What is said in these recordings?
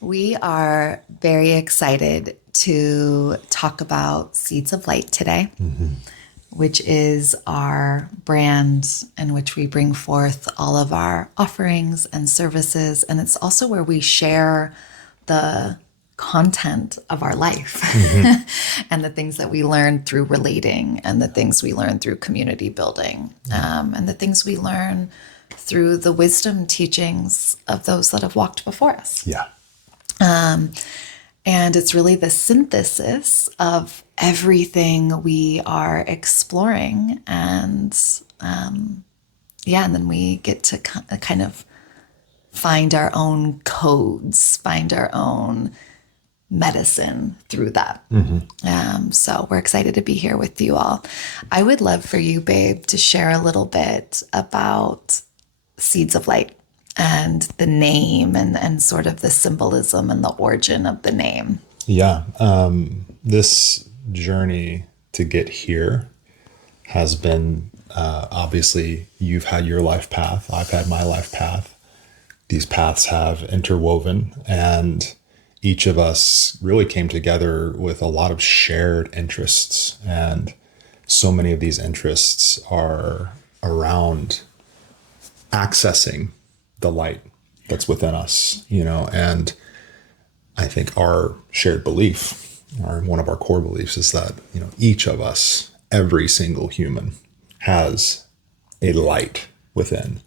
We are very excited to talk about Seeds of Light today, which is our brand in which we bring forth all of our offerings and services. And it's also where we share the content of our life and the things that we learn through relating and the things we learn through community building and the things we learn through the wisdom teachings of those that have walked before us. Yeah. And it's really the synthesis of everything we are exploring. And and then we get to kind of find our own codes, find our own medicine through that. So we're excited to be here with you all. I would love for you, babe, to share a little bit about Seeds of Light and the name and sort of the symbolism and the origin of the name. Yeah. This journey to get here has been, obviously, you've had your life path. I've had my life path. These paths have interwoven, and each of us really came together with a lot of shared interests. And so many of these interests are around accessing the light that's within us, and I think our shared belief, one of our core beliefs is that, each of us, every single human has a light within.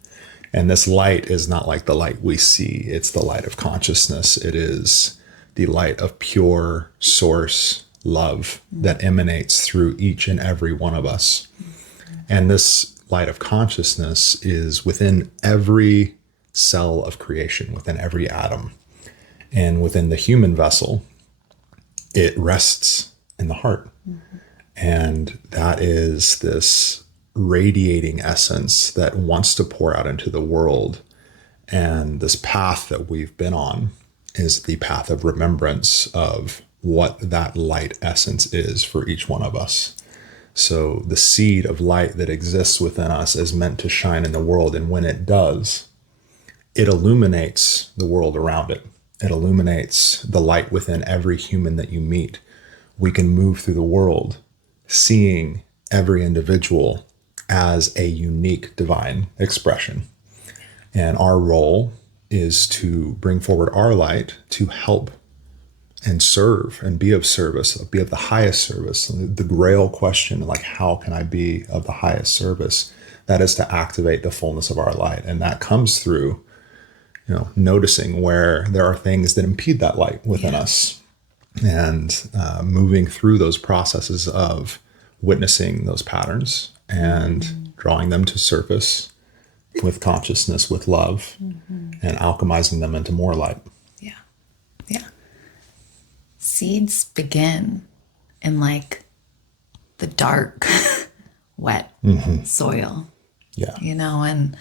And this light is not like the light we see. It's the light of consciousness. It is the light of pure source love that emanates through each and every one of us. And this light of consciousness is within every cell of creation, within every atom. And within the human vessel, it rests in the heart. And that is this radiating essence that wants to pour out into the world. And this path that we've been on is the path of remembrance of what that light essence is for each one of us. So the seed of light that exists within us is meant to shine in the world. And when it does, it illuminates the world around it. It illuminates the light within every human that you meet. We can move through the world seeing every individual as a unique divine expression. And our role is to bring forward our light to help and serve and be of service, be of the highest service. The Grail question, like, how can I be of the highest service? That is to activate the fullness of our light. And that comes through, noticing where there are things that impede that light within us and moving through those processes of witnessing those patterns and drawing them to surface with consciousness, with love, and alchemizing them into more light. Yeah. Yeah. Seeds begin in like the dark, wet soil. Yeah. And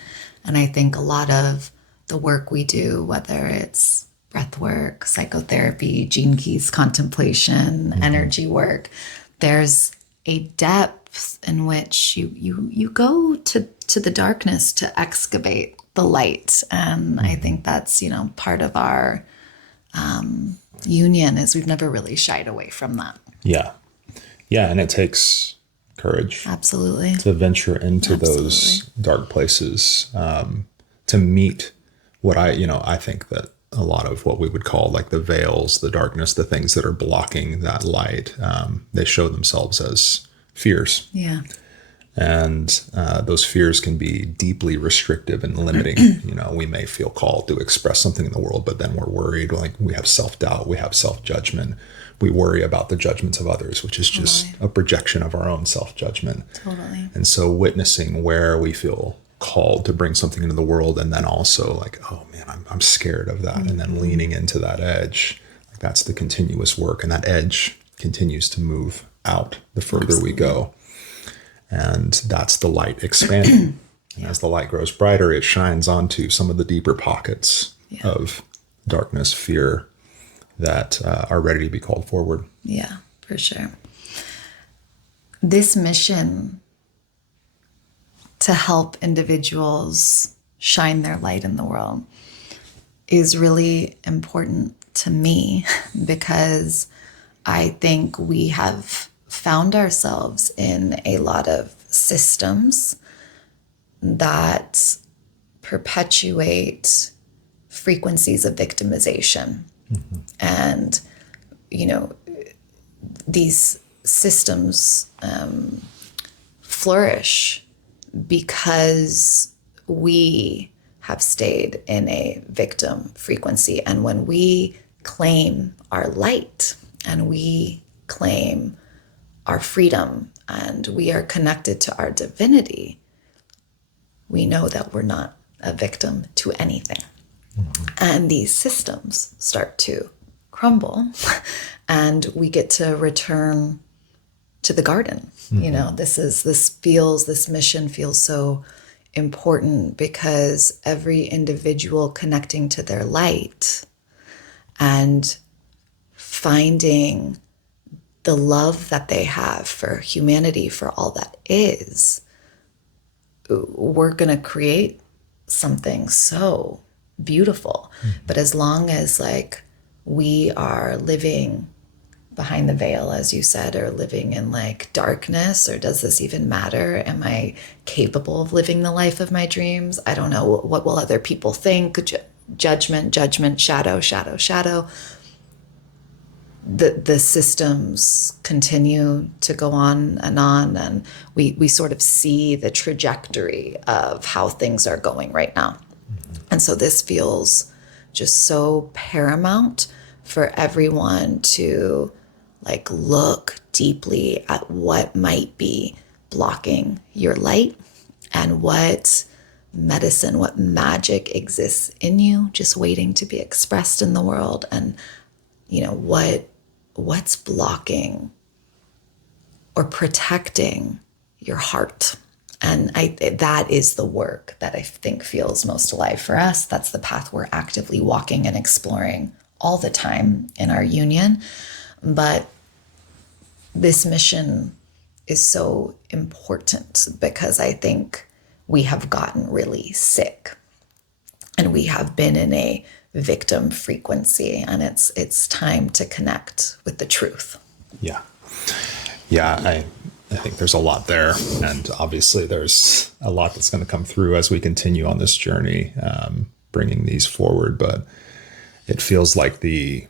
I think a lot of the work we do, whether it's breath work, psychotherapy, gene keys contemplation, energy work, there's a depth in which you go to the darkness to excavate the light. And I think that's, part of our union is we've never really shied away from that. Yeah. Yeah. And it takes courage. Absolutely. To venture into those dark places, to meet what I think that a lot of what we would call like the veils, the darkness, the things that are blocking that light, they show themselves as fears. Yeah. And those fears can be deeply restrictive and limiting. We may feel called to express something in the world, but then we're worried, like we have self-doubt, we have self-judgment. We worry about the judgments of others, which is just a projection of our own self-judgment. Totally. And so witnessing where we feel called to bring something into the world, and then also like, oh man, I'm scared of that. And then leaning into that edge, like that's the continuous work. And that edge continues to move out the further we go. And that's the light expanding. And as the light grows brighter, it shines onto some of the deeper pockets of darkness, fear that are ready to be called forward. Yeah, for sure. This mission to help individuals shine their light in the world is really important to me because I think we have found ourselves in a lot of systems that perpetuate frequencies of victimization. And, you know, these systems flourish because we have stayed in a victim frequency. And when we claim our light and we claim our freedom and we are connected to our divinity, we know that we're not a victim to anything. And these systems start to crumble and we get to return to the garden. You know, this mission feels so important because every individual connecting to their light and finding the love that they have for humanity, for all that is, we're going to create something so beautiful. But as long as like we are living behind the veil, as you said, or living in like darkness, or does this even matter? Am I capable of living the life of my dreams? I don't know. What will other people think? Judgment, shadow. The systems continue to go on, and we sort of see the trajectory of how things are going right now. And so this feels just so paramount for everyone to like look deeply at what might be blocking your light and what medicine, what magic exists in you, just waiting to be expressed in the world. And, you know, what's blocking or protecting your heart. And that is the work that I think feels most alive for us. That's the path we're actively walking and exploring all the time in our union. But this mission is so important because I think we have gotten really sick and we have been in a victim frequency, and it's time to connect with the truth. Yeah. I think there's a lot there, and obviously there's a lot that's going to come through as we continue on this journey, bringing these forward. But it feels like when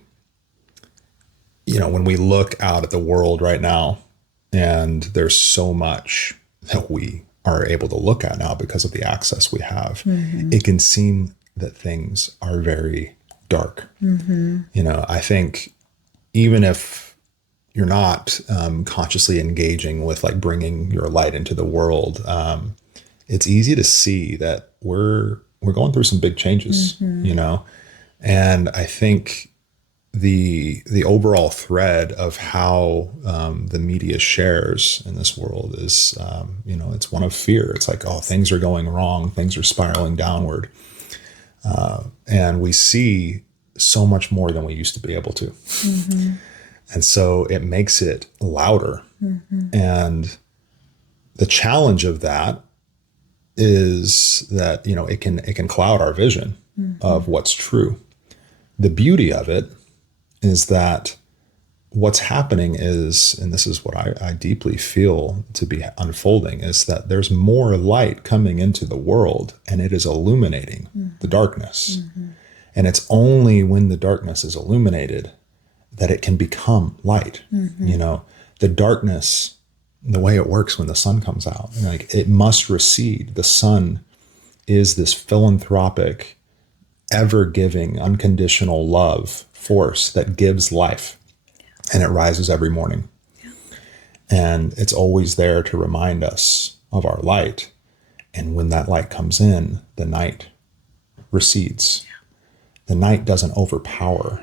we look out at the world right now, and there's so much that we are able to look at now because of the access we have, it can seem that things are very dark. I think even if you're not consciously engaging with like bringing your light into the world, it's easy to see that we're going through some big changes, and I think the overall thread of how the media shares in this world is, it's one of fear. It's like, oh, things are going wrong, things are spiraling downward, and we see so much more than we used to be able to. And so it makes it louder. And the challenge of that is that, it can cloud our vision of what's true. The beauty of it is that what's happening is, and this is what I deeply feel to be unfolding, is that there's more light coming into the world and it is illuminating the darkness. And it's only when the darkness is illuminated that it can become light. The darkness, the way it works when the sun comes out, like it must recede. The sun is this philanthropic, ever-giving, unconditional love force that gives life, and it rises every morning. And it's always there to remind us of our light. And when that light comes in, the night recedes. The night doesn't overpower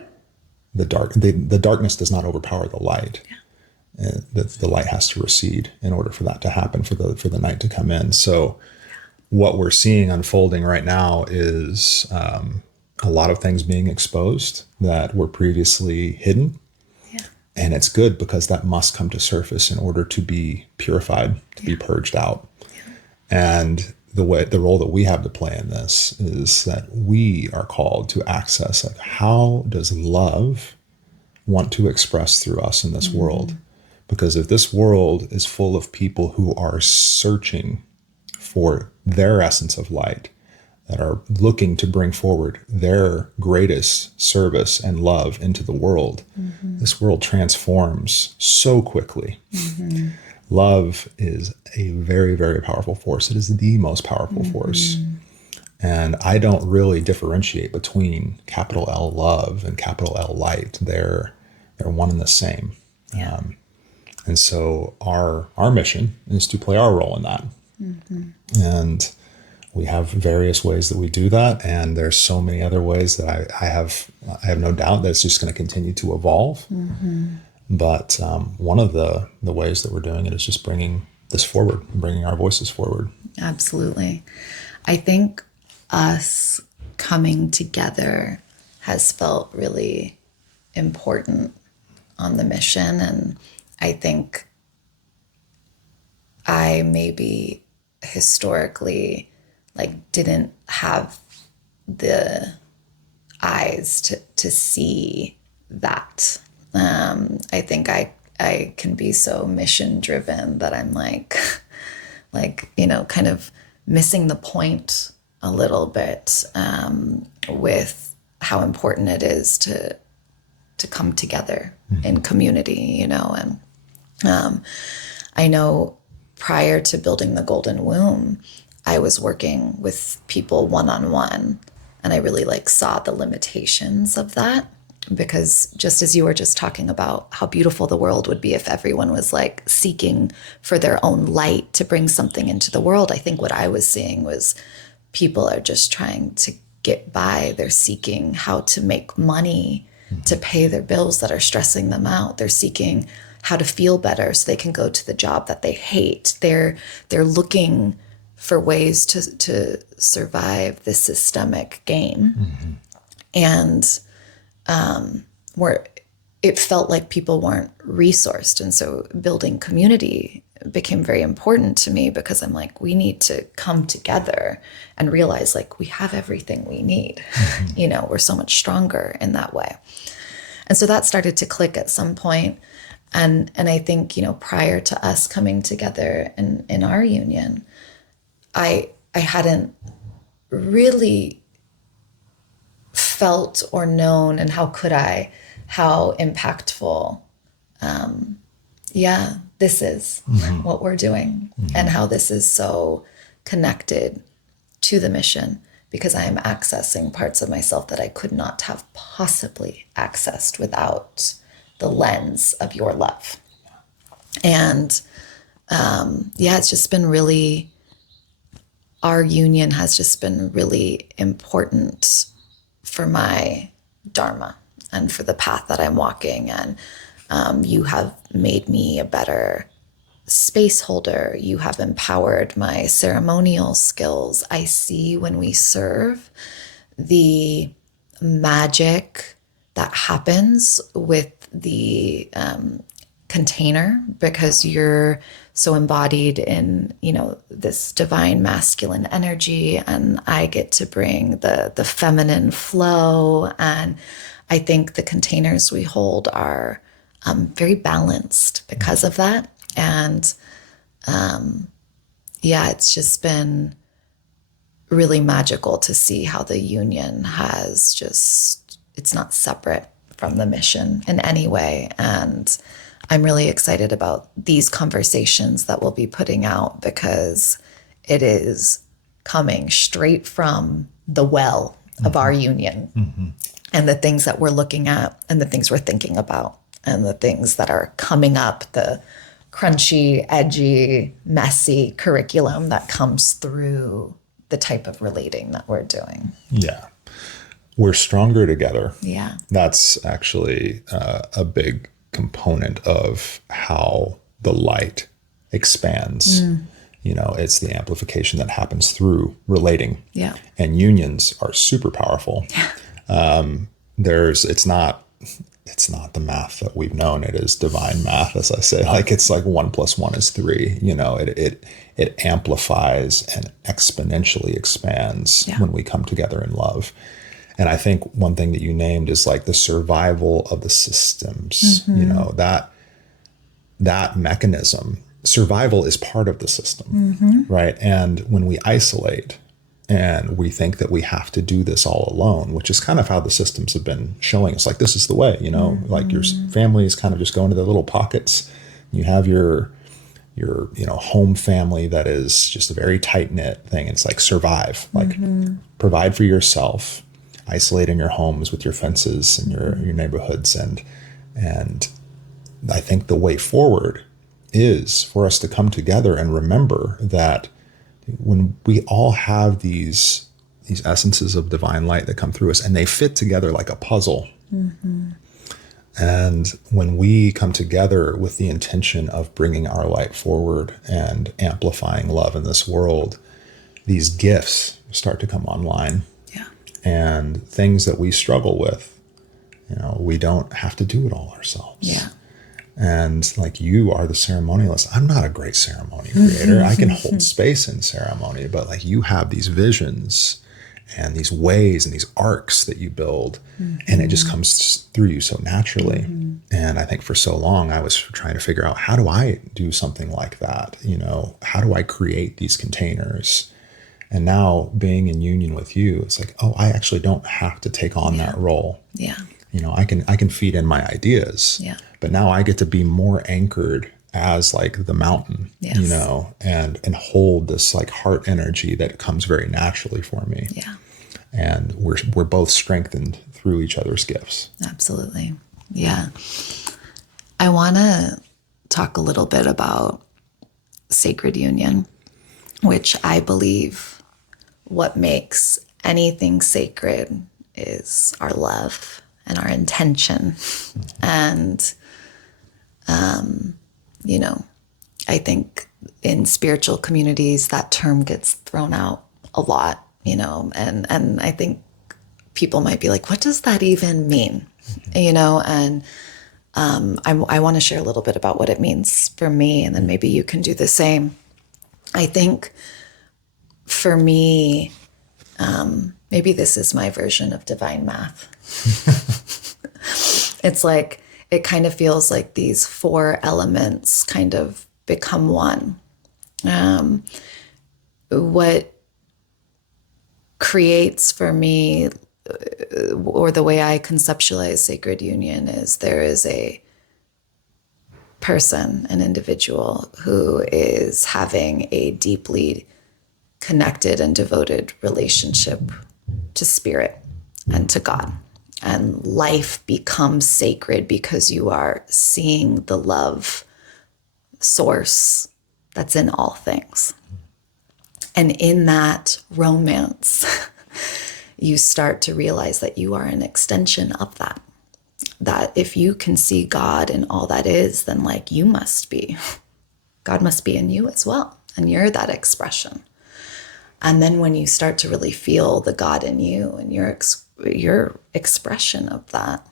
the dark. The darkness does not overpower the light. The light has to recede in order for that to happen, for the night to come in. So what we're seeing unfolding right now is a lot of things being exposed that were previously hidden. And it's good because that must come to surface in order to be purified, to be purged out. And the role that we have to play in this is that we are called to access, like, how does love want to express through us in this world? Because if this world is full of people who are searching for their essence of light, that are looking to bring forward their greatest service and love into the world, this world transforms so quickly. Love is a very, very powerful force. It is the most powerful force. And I don't really differentiate between capital L love and capital L light. They're one and the same. Yeah. And so our mission is to play our role in that. And we have various ways that we do that. And there's so many other ways that I have no doubt that it's just going to continue to evolve. But one of the ways that we're doing it is just bringing this forward, bringing our voices forward. Absolutely. I think us coming together has felt really important on the mission. And I think I maybe historically didn't have the eyes to see that. I think I can be so mission driven that I'm kind of missing the point a little bit with how important it is to come together in community, and I know prior to building the Golden Womb, I was working with people one-on-one, and I really saw the limitations of that. Because just as you were just talking about how beautiful the world would be if everyone was seeking for their own light to bring something into the world, I think what I was seeing was people are just trying to get by. They're seeking how to make money to pay their bills that are stressing them out. They're seeking how to feel better so they can go to the job that they hate. They're looking for ways to survive this systemic game. And where it felt like people weren't resourced. And so building community became very important to me, because I'm we need to come together and realize we have everything we need. We're so much stronger in that way. And so that started to click at some point. And I think, prior to us coming together in our union, I hadn't really felt or known, and how could I, how impactful, this is what we're doing, and how this is so connected to the mission, because I am accessing parts of myself that I could not have possibly accessed without the lens of your love. And it's just been really, our union has just been really important for my dharma and for the path that I'm walking. And you have made me a better space holder. You have empowered my ceremonial skills. I see when we serve the magic that happens with the container, because you're so embodied in, this divine masculine energy, and I get to bring the feminine flow. And I think the containers we hold are very balanced because of that. And it's just been really magical to see how the union has just, it's not separate from the mission in any way. And I'm really excited about these conversations that we'll be putting out, because it is coming straight from the well of our union, and the things that we're looking at, and the things we're thinking about, and the things that are coming up, the crunchy, edgy, messy curriculum that comes through the type of relating that we're doing. Yeah. We're stronger together. Yeah. That's actually a big component of how the light expands. It's the amplification that happens through relating. Yeah. And unions are super powerful. Yeah. It's not it's not the math that we've known. It is divine math, as I say. Like, it's like 1 + 1 is 3. It amplifies and exponentially expands Yeah. when we come together in love. And I think one thing that you named is like the survival of the systems. That mechanism, survival is part of the system, right? And when we isolate and we think that we have to do this all alone, which is kind of how the systems have been showing us, like, this is the way, like your family is kind of just going to their little pockets. You have your home family that is just a very tight knit thing. It's like survive, like provide for yourself, isolate in your homes with your fences and your neighborhoods. And I think the way forward is for us to come together and remember that when we all have these essences of divine light that come through us, and they fit together like a puzzle. And when we come together with the intention of bringing our light forward and amplifying love in this world, these gifts start to come online. Yeah. And things that we struggle with, we don't have to do it all ourselves. Yeah. And like, you are the ceremonialist. I'm not a great ceremony creator. I can hold space in ceremony, but like, you have these visions and these ways and these arcs that you build, and it just comes through you so naturally. And I think for so long I was trying to figure out, how do I do something like that? How do I create these containers? And now, being in union with you, it's like, oh, I actually don't have to take on that role. Yeah. I can feed in my ideas. Yeah. But now I get to be more anchored as like the mountain, Yes. and hold this like heart energy that comes very naturally for me. Yeah. And we're both strengthened through each other's gifts. Absolutely. Yeah. I want to talk a little bit about sacred union, which I believe what makes anything sacred is our love and our intention. And, I think in spiritual communities, that term gets thrown out a lot, and I think people might be like, what does that even mean? And I want to share a little bit about what it means for me, and then maybe you can do the same. I think for me, maybe this is my version of divine math. It's like, it kind of feels like these 4 elements kind of become one. What creates for me, or the way I conceptualize sacred union, is there is a person, an individual, who is having a deeply connected and devoted relationship to spirit and to God. And life becomes sacred because you are seeing the love source that's in all things. And in that romance, you start to realize that you are an extension of that. That if you can see God in all that is, then like, you must be, God must be in you as well. And you're that expression. And then when you start to really feel the God in you and your expression of that,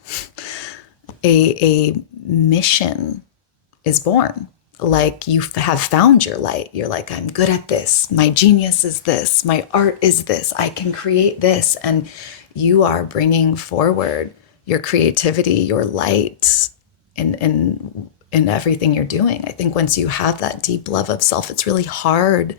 a mission is born. Like, you have found your light. You're like, I'm good at this. My genius is this. My art is this. I can create this. And you are bringing forward your creativity, your light in everything you're doing. I think once you have that deep love of self, it's really hard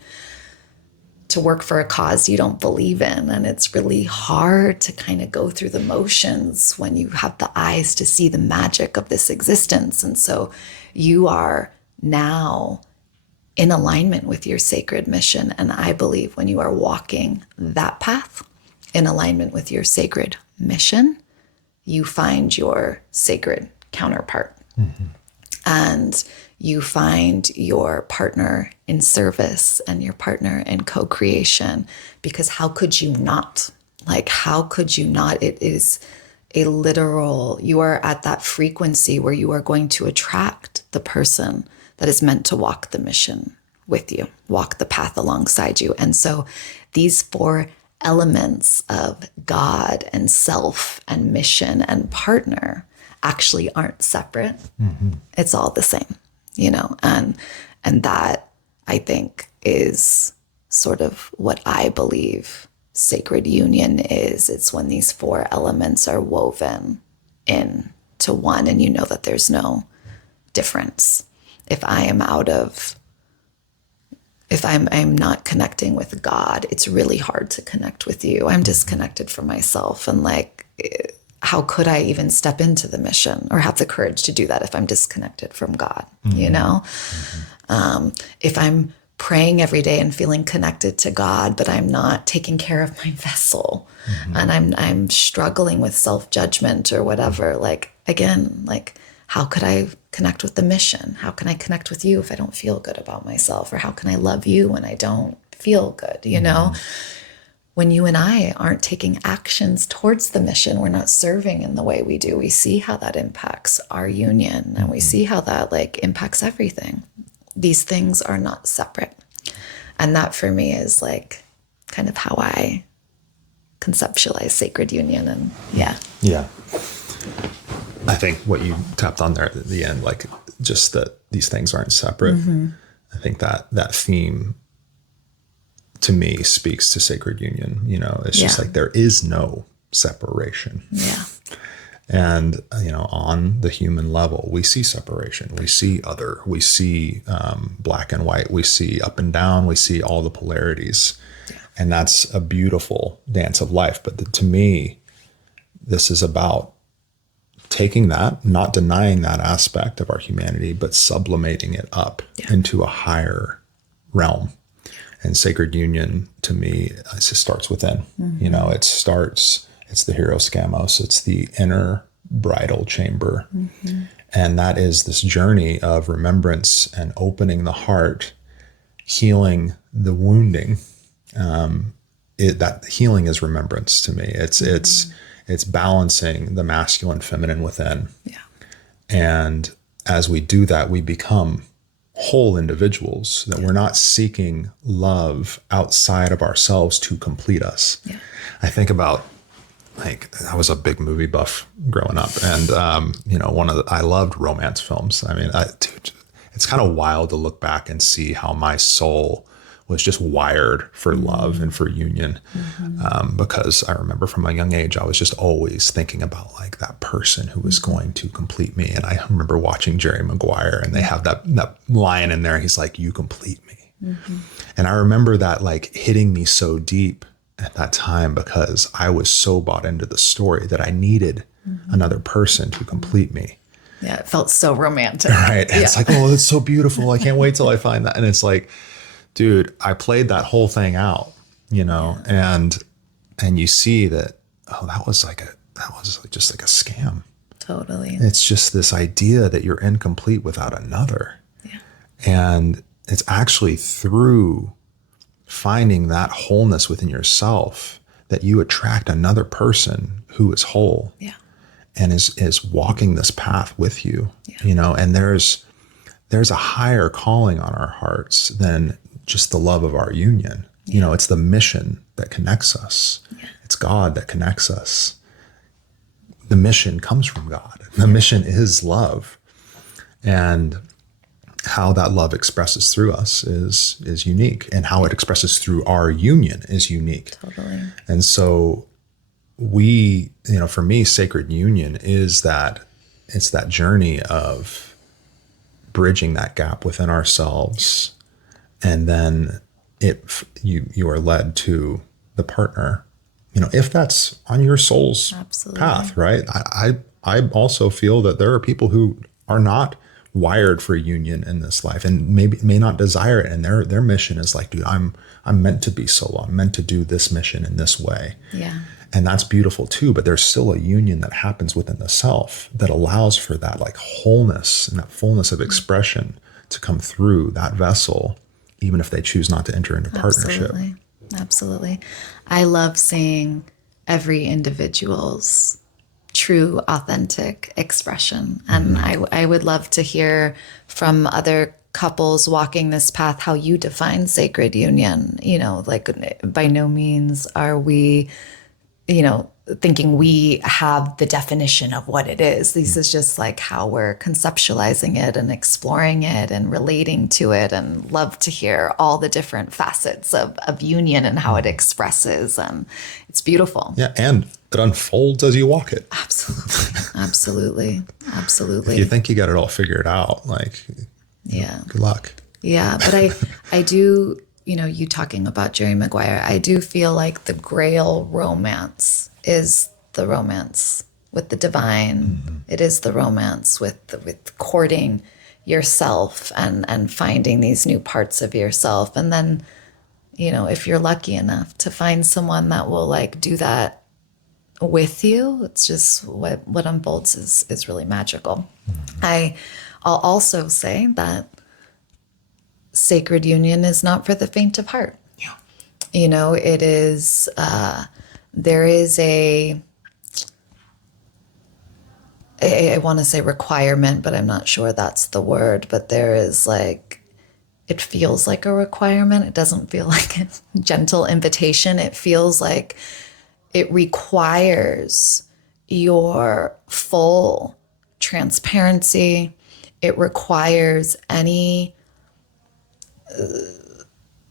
to work for a cause you don't believe in. And it's really hard to kind of go through the motions when you have the eyes to see the magic of this existence. And so you are now in alignment with your sacred mission. And I believe when you are walking that path in alignment with your sacred mission, you find your sacred counterpart. And you find your partner in service and your partner in co-creation, because how could you not? Like, how could you not? It is a literal, you are at that frequency where you are going to attract the person that is meant to walk the mission with you, walk the path alongside you. And so these 4 elements of God and self and mission and partner actually aren't separate. It's all the same, and that, I think, is sort of what I believe sacred union is. It's when these four elements are woven into one, and you know that there's no difference. If I'm not connecting with God, it's really hard to connect with you. I'm disconnected from myself. And like, how could I even step into the mission or have the courage to do that if I'm disconnected from God? If I'm praying every day and feeling connected to God, but I'm not taking care of my vessel, and I'm struggling with self-judgment or whatever, like, again, like, how could I connect with the mission? How can I connect with you if I don't feel good about myself? Or how can I love you when I don't feel good? When you and I aren't taking actions towards the mission, we're not serving in the way we do. We see how that impacts our union, and we see how that like impacts everything. These things are not separate. And that for me is like kind of how I conceptualize sacred union. And yeah. I think what you tapped on there at the end, like just that these things aren't separate. I think that theme to me speaks to sacred union. It's just like there is no separation. And, on the human level, we see separation, we see other, we see black and white, we see up and down, we see all the polarities. And that's a beautiful dance of life. But to me, this is about taking that, not denying that aspect of our humanity, but sublimating it up into a higher realm. And sacred union, to me, it just starts within. It's the hieros gamos, it's the inner bridal chamber. And that is this journey of remembrance and opening the heart, healing the wounding. That healing is remembrance to me. It's balancing the masculine, feminine within. And as we do that, we become whole individuals, that we're not seeking love outside of ourselves to complete us. I think about, like, I was a big movie buff growing up, and I loved romance films. I mean, dude, it's kind of wild to look back and see how my soul was just wired for love and for union. Because I remember from a young age, I was just always thinking about like that person who was going to complete me. And I remember watching Jerry Maguire, and they have that line in there. He's like, "You complete me." And I remember that like hitting me so deep at that time, because I was so bought into the story that I needed another person to complete me. Yeah, it felt so romantic. Right. And it's like, oh, it's so beautiful. I can't wait till I find that. And it's like, dude, I played that whole thing out, and you see that, that was just like a scam. Totally. It's just this idea that you're incomplete without another. And it's actually through finding that wholeness within yourself that you attract another person who is whole and is walking this path with you, and there's a higher calling on our hearts than just the love of our union. It's the mission that connects us. It's God that connects us. The mission comes from God. The mission is love. And how that love expresses through us is unique, and how it expresses through our union is unique. Totally. And so we, for me, sacred union is it's that journey of bridging that gap within ourselves. And then you are led to the partner, if that's on your soul's path, right? I also feel that there are people who are not wired for union in this life, and may not desire it. And their mission is like, dude, I'm meant to be solo. I'm meant to do this mission in this way. And that's beautiful too. But there's still a union that happens within the self that allows for that like wholeness and that fullness of expression to come through that vessel, even if they choose not to enter into partnership. Absolutely. I love seeing every individual's true, authentic expression. And I would love to hear from other couples walking this path how you define sacred union. Like, by no means are we thinking we have the definition of what it is. This is just like how we're conceptualizing it and exploring it and relating to it, and love to hear all the different facets of union and how it expresses. And it's beautiful. Yeah. And it unfolds as you walk it. Absolutely. Absolutely. Absolutely. If you think you got it all figured out, like, yeah, good luck. Yeah. But I do, you talking about Jerry Maguire, I do feel like the Grail romance is the romance with the divine. Mm-hmm. It is the romance with courting yourself and finding these new parts of yourself. And then, if you're lucky enough to find someone that will like do that with you, it's just what unfolds is really magical. Mm-hmm. I'll also say that sacred union is not for the faint of heart. Yeah. It is, there is I want to say requirement, but I'm not sure that's the word, but there is like, it feels like a requirement. It doesn't feel like a gentle invitation. It feels like it requires your full transparency. It requires any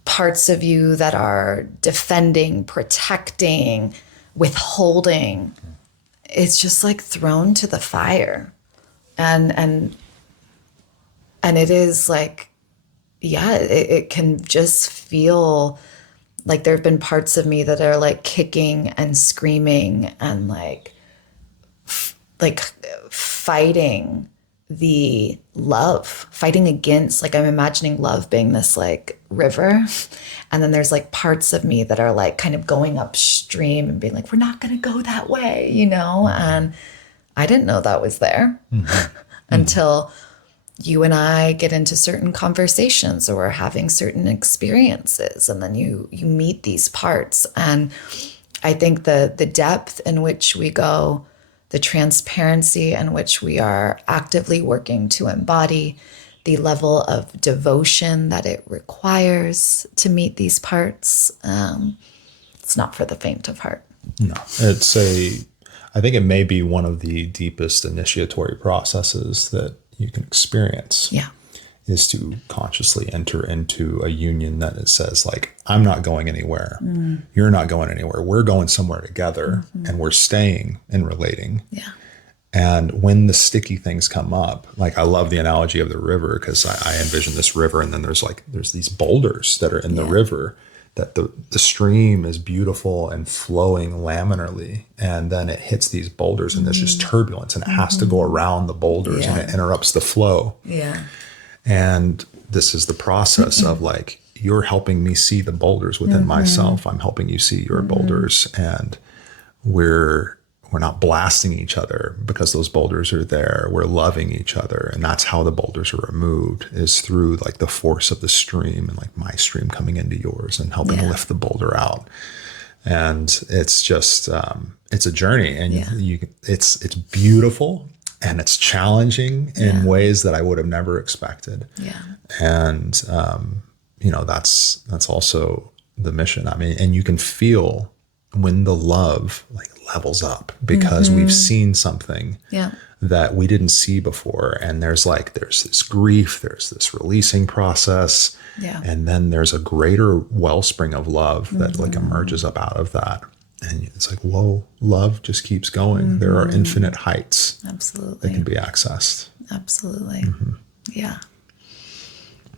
parts of you that are defending, protecting, withholding. It's just like thrown to the fire. And it is like, yeah, it can just feel like there have been parts of me that are like kicking and screaming and like fighting the love, fighting against, like I'm imagining love being this like river. And then there's like parts of me that are like kind of going upstream and being like, we're not going to go that way, And I didn't know that was there until you and I get into certain conversations or we're having certain experiences. And then you meet these parts. And I think the depth in which we go, the transparency in which we are actively working to embody, the level of devotion that it requires to meet these parts. It's not for the faint of heart. No, I think it may be one of the deepest initiatory processes that you can experience. Yeah. Is to consciously enter into a union that it says like, I'm not going anywhere. You're not going anywhere. We're going somewhere together and we're staying and relating. Yeah. And when the sticky things come up, like I love the analogy of the river because I envision this river and then there's these boulders that are in the river that the stream is beautiful and flowing laminarly. And then it hits these boulders and there's just turbulence and it has to go around the boulders and it interrupts the flow. Yeah. And this is the process of like, you're helping me see the boulders within myself. I'm helping you see your boulders. And we're not blasting each other because those boulders are there. We're loving each other. And that's how the boulders are removed, is through like the force of the stream and like my stream coming into yours and helping lift the boulder out. And it's just, it's a journey and it's beautiful. And it's challenging in ways that I would have never expected. Yeah. And, that's also the mission. I mean, and you can feel when the love like levels up because we've seen something that we didn't see before. And there's this grief, there's this releasing process. Yeah. And then there's a greater wellspring of love that like emerges up out of that. And it's like, whoa, love just keeps going. There are infinite heights that can be accessed. Absolutely. Yeah.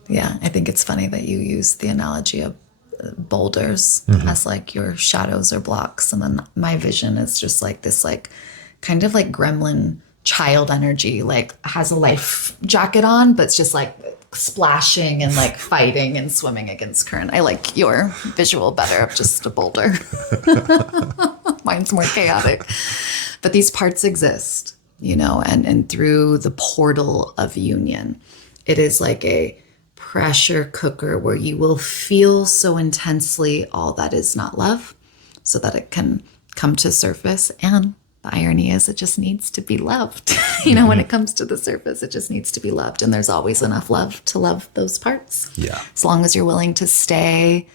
Yeah. I think it's funny that you use the analogy of boulders as like your shadows or blocks. And then my vision is just like this, like kind of like gremlin child energy, like has a life jacket on, but it's just like splashing and like fighting and swimming against current. I like your visual better of just a boulder. Mine's more chaotic. But these parts exist, and through the portal of union, it is like a pressure cooker where you will feel so intensely all that is not love so that it can come to surface. And the irony is it just needs to be loved. When it comes to the surface, it just needs to be loved. And there's always enough love to love those parts. Yeah. As long as you're willing to stay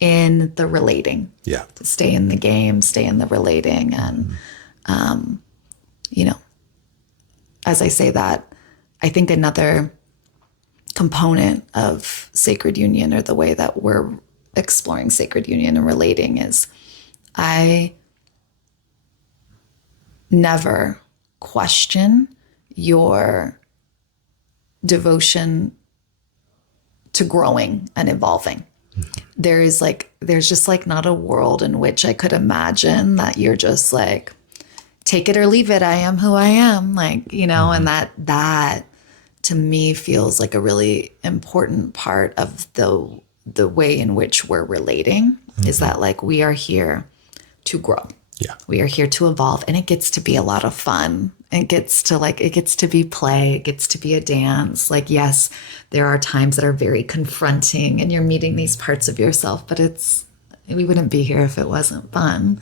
in the relating. Yeah. To stay in the game, stay in the relating. And, you know, as I say that, I think another component of sacred union, or the way that we're exploring sacred union and relating, is I never question your devotion to growing and evolving. There's just like not a world in which I could imagine that you're just like, take it or leave it. I am who I am. Like, you know, and that to me feels like a really important part of the way in which we're relating, is that like we are here to grow. Yeah. We are here to evolve, and it gets to be a lot of fun. It gets to be play. It gets to be a dance. Like, yes, there are times that are very confronting and you're meeting these parts of yourself, but we wouldn't be here if it wasn't fun.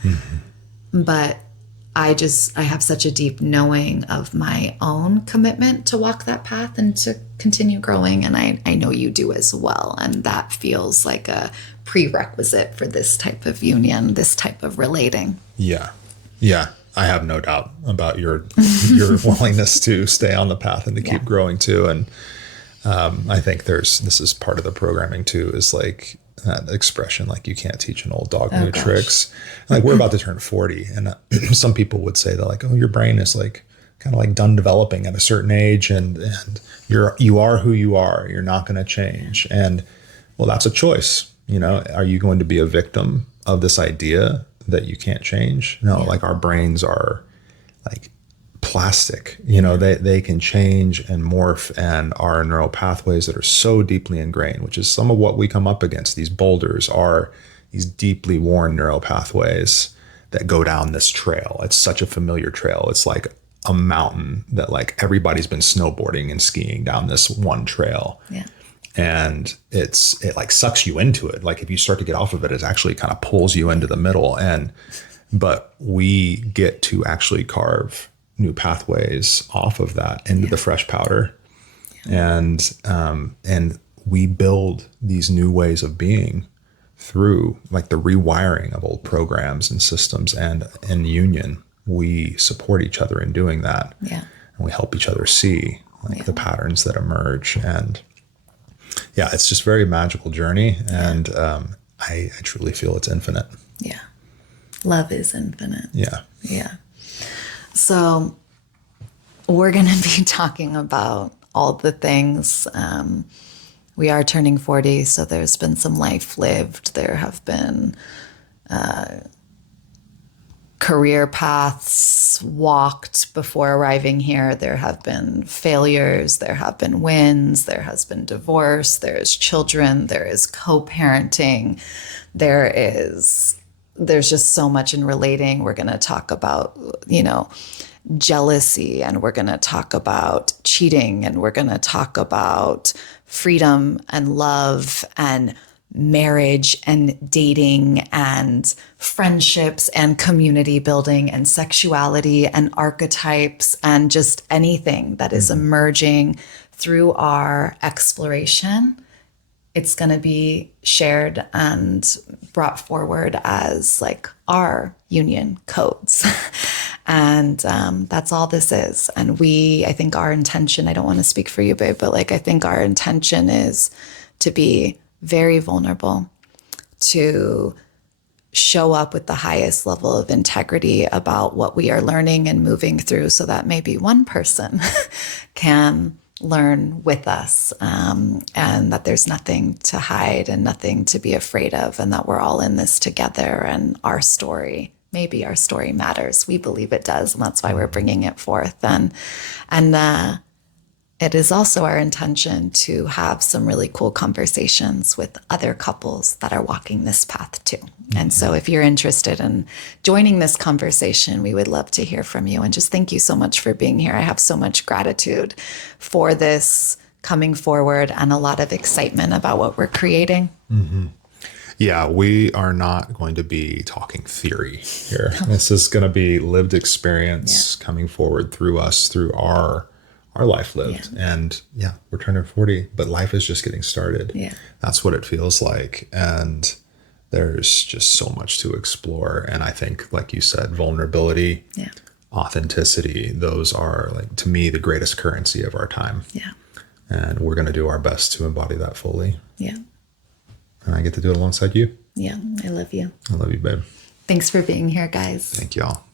But I have such a deep knowing of my own commitment to walk that path and to continue growing. And I know you do as well. And that feels like a prerequisite for this type of union, this type of relating. Yeah. Yeah. I have no doubt about your willingness to stay on the path and to keep growing too. And I think this is part of the programming too, is like that expression, like you can't teach an old dog new tricks. Like we're about to turn 40, and some people would say that like, oh, your brain is like kind of like done developing at a certain age, and you are who you are. You're not going to change. And well, that's a choice. You know, are you going to be a victim of this idea that you can't change? No, like our brains are like plastic, you know, they can change and morph, and our neural pathways that are so deeply ingrained, which is some of what we come up against. These boulders are these deeply worn neural pathways that go down this trail. It's such a familiar trail. It's like a mountain that like everybody's been snowboarding and skiing down this one trail. Yeah. And it like sucks you into it. Like if you start to get off of it, it actually kind of pulls you into the middle. But we get to actually carve new pathways off of that into the fresh powder. And we build these new ways of being through like the rewiring of old programs and systems, and in union, we support each other in doing that. Yeah. And we help each other see like the patterns that emerge. And yeah, it's just a very magical journey. And I truly feel it's infinite. Yeah. Love is infinite. Yeah. Yeah. So we're going to be talking about all the things. We are turning 40, so there's been some life lived. There have been career paths walked before arriving here. There have been failures. There have been wins. There has been divorce. There is children. There is co-parenting. There's just so much in relating. We're going to talk about, you know, jealousy, and we're going to talk about cheating, and we're going to talk about freedom and love and marriage and dating and friendships and community building and sexuality and archetypes and just anything that is emerging through our exploration. It's going to be shared and brought forward as like our union codes. And that's all this is. And I think our intention, I don't want to speak for you, babe, but like, I think our intention is to be very vulnerable, to show up with the highest level of integrity about what we are learning and moving through, so that maybe one person can learn with us, and that there's nothing to hide and nothing to be afraid of, and that we're all in this together, and our story, maybe our story matters. We believe it does, and that's why we're bringing it forth. And it is also our intention to have some really cool conversations with other couples that are walking this path too. And so if you're interested in joining this conversation, we would love to hear from you. And just thank you so much for being here. I have so much gratitude for this coming forward, and a lot of excitement about what we're creating. Mm-hmm. Yeah, we are not going to be talking theory here. This is going to be lived experience coming forward through us, through our life lived. And we're turning 40, but life is just getting started. That's what it feels like. And there's just so much to explore. And I think, like you said, vulnerability, Yeah. authenticity, those are, like, to me, the greatest currency of our time. Yeah. And we're going to do our best to embody that fully. Yeah. And I get to do it alongside you. Yeah. I love you. I love you, babe. Thanks for being here, guys. Thank y'all.